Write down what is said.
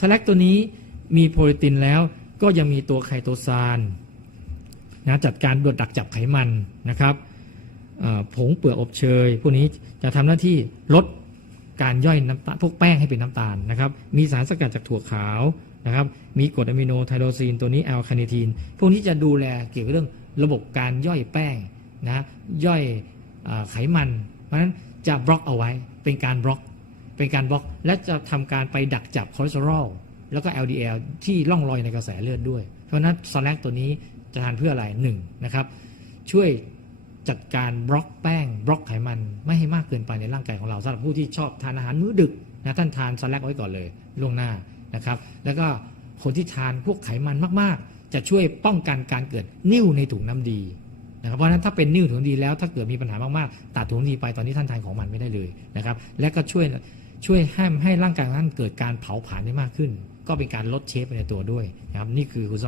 สแลกตัวนี้มีโปรตีนแล้วก็ยังมีตัวไคโตซานนะจัดการดวดดักจับไขมันนะครับผงเปลือกอบเชย พวกนี้จะทำหน้าที่ลดการย่อยน้ำตาลพวกแป้งให้เป็นน้ำตาลนะครับ มีสารสกัดจากถั่วขาวนะครับ มีกรดอะมิโนไทโรซีนตัวนี้แอลคาเนทีน พวกนี้จะดูแลเกี่ยวกับเรื่องระบบการย่อยแป้งนะย่อยอไขมัน เพราะฉะนั้นจะบล็อกเอาไว้เป็นการบล็อก เป็นการบล็อกและจะทำการไปดักจับคอเลสเตอรอลแล้วก็ LDL ที่ล่องลอยในกระแสเลือดด้วย เพราะฉะนั้นสแลกตัวนี้จะทานเพื่ออะไรหนึ่งนะครับ ช่วยจัดการบล็อกแป้งบล็อกไขมันไม่ให้มากเกินไปในร่างกายของเราสำหรับผู้ที่ชอบทานอาหารมื้อดึกนะท่านทานสแลกไว้ก่อนเลยล่วงหน้านะครับ แล้วก็คนที่ทานพวกไขมันมากๆ จะช่วยป้องกันการเกิดนิ่วในถุงน้ำดีนะครับเพราะฉะนั้นถ้าเป็นนิ่วถุงน้ำดีแล้วถ้าเกิดมีปัญหามากๆ ตัดถุงน้ำดีไปตอนนี้ท่านทานของมันไม่ได้เลยนะครับ และก็ช่วย ช่วยให้ให้ร่างกายของท่านเกิดการเผาผลาญได้มากขึ้น ก็เป็นการลดเชฟไปในตัวด้วยนะครับนี่คือคุณสม